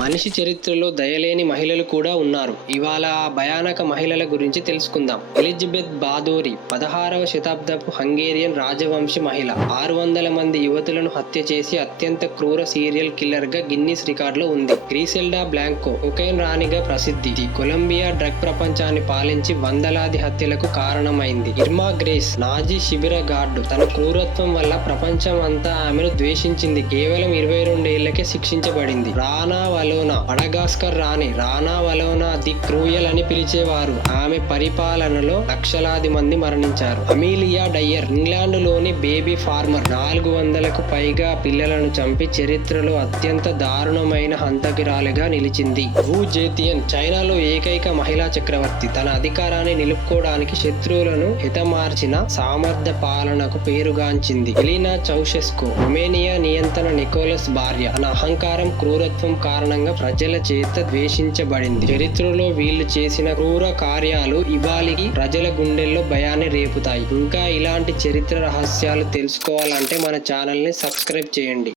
మనిషి చరిత్రలో దయలేని మహిళలు కూడా ఉన్నారు. ఇవాళ ఆ భయానక మహిళల గురించి తెలుసుకుందాం. ఎలిజబెత్ బాదోరి పదహారవ శతాబ్దపు హంగేరియన్ రాజవంశీ మహిళ. ఆరు వందల మంది యువతులను హత్య చేసి అత్యంత క్రూర సీరియల్ కిల్లర్గా గిన్నిస్ రికార్డులో ఉంది. గ్రీసెల్డా బ్లాంకో ఒకేన్ రాణిగా ప్రసిద్ధి. ఇది కొలంబియా డ్రగ్ ప్రపంచాన్ని పాలించి వందలాది హత్యలకు కారణమైంది. ఇర్మా గ్రేస్ నాజీ శిబిర గార్డు తన క్రూరత్వం వల్ల ప్రపంచం అంతా ఆమెను ద్వేషించింది. కేవలం ఇరవై రెండేళ్ళకే శిక్షించబడింది. రానా వలోనా మడగాస్కర్ రాణి రానా వలోనా ది క్రూయల్ అని పిలిచేవారు. ఆమె పరిపాలనలో లక్షలాది మంది మరణించారు. అమీలియా డయ్యర్ ఇంగ్లాండ్లోని బేబీ ఫార్మర్ నాలుగు వందలకు పైగా పిల్లలను చంపి చరిత్రలో అత్యంత దారుణమైన హంతకిరాలుగా నిలిచింది. వు జేతియన్ చైనాలో ఏకైక మహిళా చక్రవర్తి. తన అధికారాన్ని నిలుపుకోవడానికి శత్రువులను హితమార్చిన సామర్థ్య పాలనకు పేరుగాంచింది ఎలీనా చౌషెస్కో. రొమేనియా తన నికోలస్ భార్య. తన అహంకారం క్రూరత్వం కారణంగా ప్రజల చేత ద్వేషించబడింది. చరిత్రలో వీళ్ళు చేసిన క్రూర కార్యాలు ఇవాళకి ప్రజల గుండెల్లో భయాన్ని రేపుతాయి. ఇంకా ఇలాంటి చరిత్ర రహస్యాలు తెలుసుకోవాలంటే మన ఛానల్ని సబ్స్క్రైబ్ చేయండి.